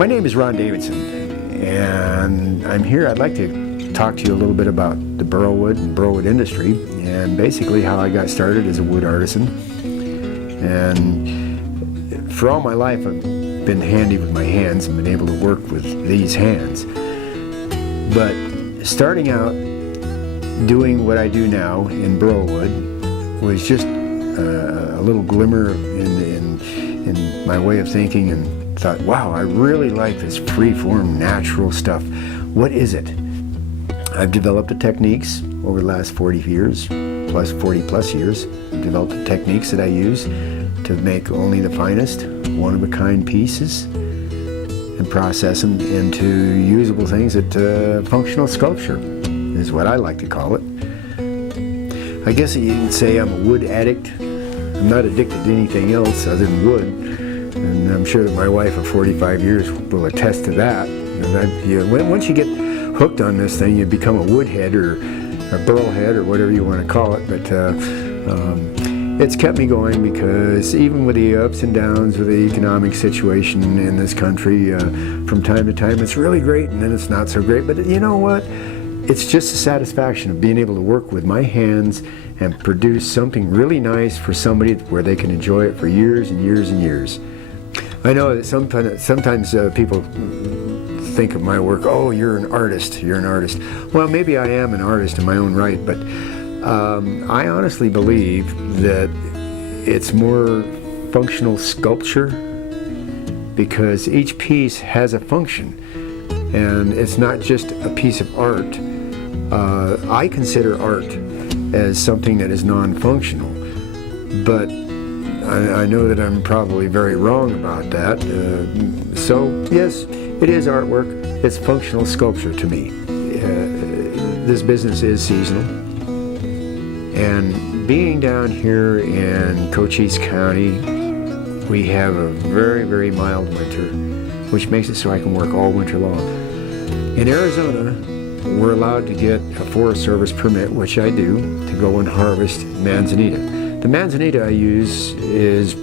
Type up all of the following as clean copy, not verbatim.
My name is Ron Davidson, and I'm here. I'd like to talk to you a little bit about the burlwood and burlwood industry, and basically how I got started as a wood artisan. And for all my life, I've been handy with my hands and been able to work with these hands. But starting out doing what I do now in burlwood was just a little glimmer in my way of thinking, and thought, wow, I really like this free-form natural stuff. What is it? I've developed the techniques over the last 40 years, plus 40 plus years. I've developed the techniques that I use to make only the finest, one-of-a-kind pieces and process them into usable things that functional sculpture is what I like to call it. I guess you can say I'm a wood addict. I'm not addicted to anything else other than wood. And I'm sure that my wife of 45 years will attest to that. Once you get hooked on this thing, you become a wood head or a burl head or whatever you want to call it. But it's kept me going, because even with the ups and downs of the economic situation in this country, from time to time it's really great and then it's not so great. But you know what? It's just the satisfaction of being able to work with my hands and produce something really nice for somebody where they can enjoy it for years and years and years. I know that sometimes people think of my work, oh, you're an artist. Well, maybe I am an artist in my own right, but I honestly believe that it's more functional sculpture, because each piece has a function, and it's not just a piece of art. I consider art as something that is non-functional, but I know that I'm probably very wrong about that. So yes, it is artwork. It's functional sculpture to me. This business is seasonal, and being down here in Cochise County, we have a very, very mild winter, which makes it so I can work all winter long. In Arizona, we're allowed to get a Forest Service permit, which I do, to go and harvest manzanita. The manzanita I use is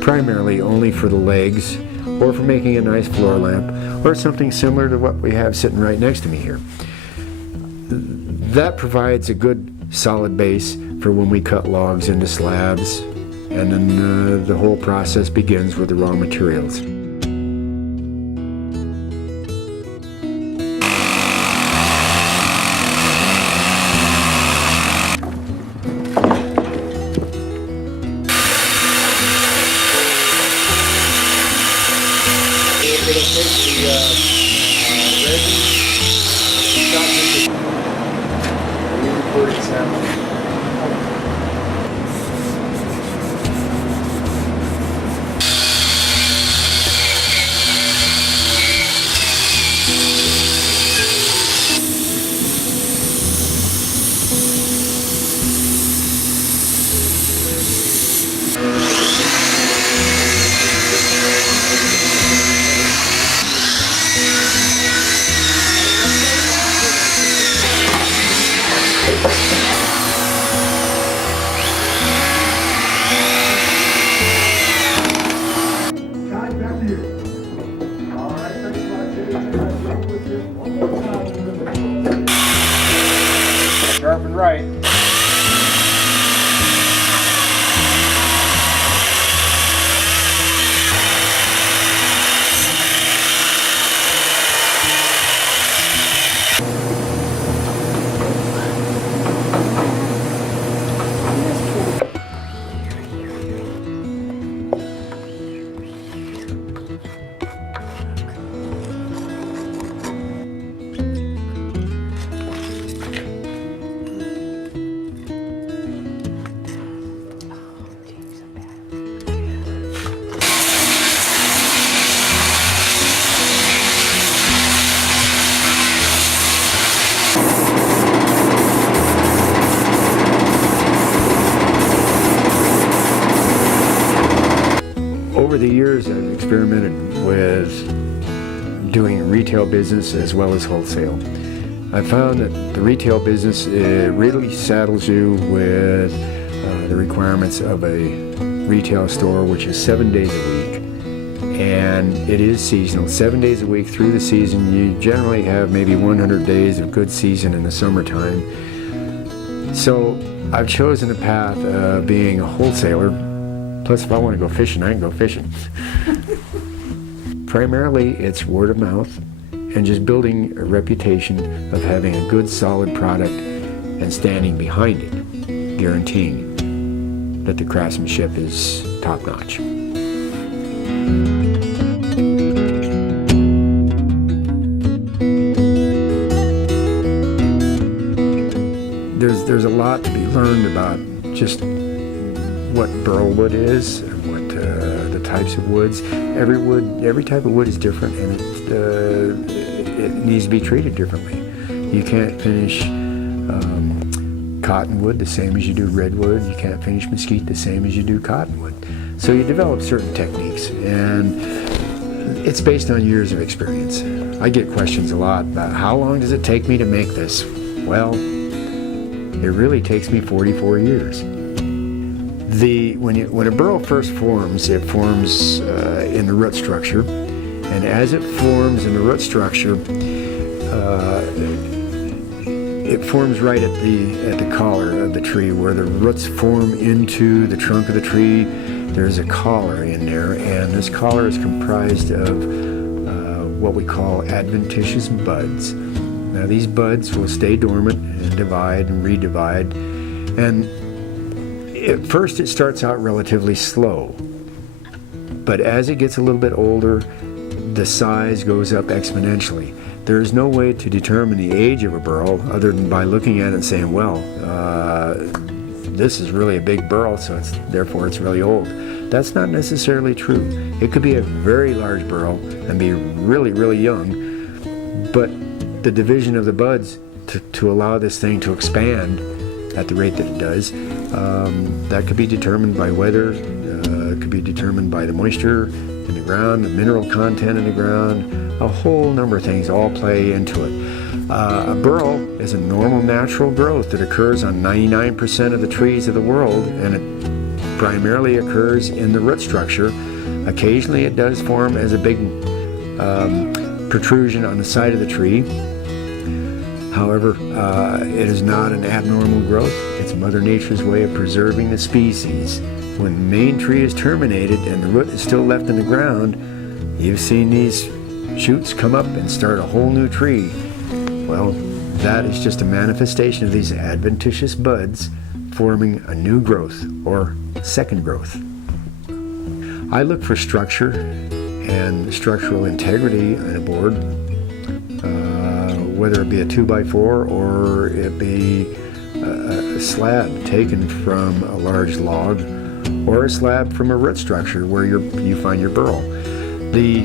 primarily only for the legs, or for making a nice floor lamp, or something similar to what we have sitting right next to me here. That provides a good solid base for when we cut logs into slabs, and then the whole process begins with the raw materials. It'll take the resin, shot into the recording sound. Sharp and right. Over the years, I've experimented with doing retail business as well as wholesale. I found that the retail business, it really saddles you with the requirements of a retail store, which is 7 days a week, and it is seasonal. 7 days a week through the season. You generally have maybe 100 days of good season in the summertime. So I've chosen the path of being a wholesaler. Plus, if I want to go fishing, I can go fishing. Primarily, it's word of mouth and just building a reputation of having a good, solid product and standing behind it, guaranteeing that the craftsmanship is top-notch. There's a lot to be learned about just what burl wood is and what the types of woods. Every type of wood is different, and it needs to be treated differently. You can't finish cottonwood the same as you do redwood. You can't finish mesquite the same as you do cottonwood. So you develop certain techniques, and it's based on years of experience. I get questions a lot about how long does it take me to make this? Well, it really takes me 44 years. When a burl first forms, it forms in the root structure, and as it forms in the root structure, it forms right at the collar of the tree, where the roots form into the trunk of the tree. There's a collar in there, and this collar is comprised of what we call adventitious buds. Now these buds will stay dormant and divide and redivide, and at first it starts out relatively slow, but as it gets a little bit older, the size goes up exponentially. There is no way to determine the age of a burl other than by looking at it and saying, well, this is really a big burl, so therefore it's really old. That's not necessarily true. It could be a very large burl and be really, really young, but the division of the buds to allow this thing to expand at the rate that it does, that could be determined by weather, it could be determined by the moisture in the ground, the mineral content in the ground. A whole number of things all play into it. A burl is a normal natural growth that occurs on 99% of the trees of the world, and it primarily occurs in the root structure. Occasionally it does form as a big protrusion on the side of the tree. However, it is not an abnormal growth. It's Mother Nature's way of preserving the species. When the main tree is terminated and the root is still left in the ground, you've seen these shoots come up and start a whole new tree. Well, that is just a manifestation of these adventitious buds forming a new growth, or second growth. I look for structure and structural integrity on a board, whether it be a 2x4 or it be a slab taken from a large log, or a slab from a root structure where you find your burl. The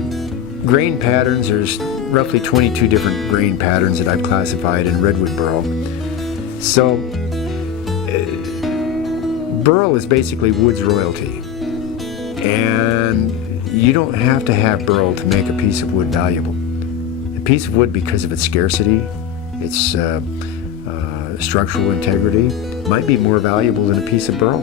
grain patterns, there's roughly 22 different grain patterns that I've classified in redwood burl. So burl is basically wood's royalty, and you don't have to have burl to make a piece of wood valuable. A piece of wood, because of its scarcity, its structural integrity, might be more valuable than a piece of burl.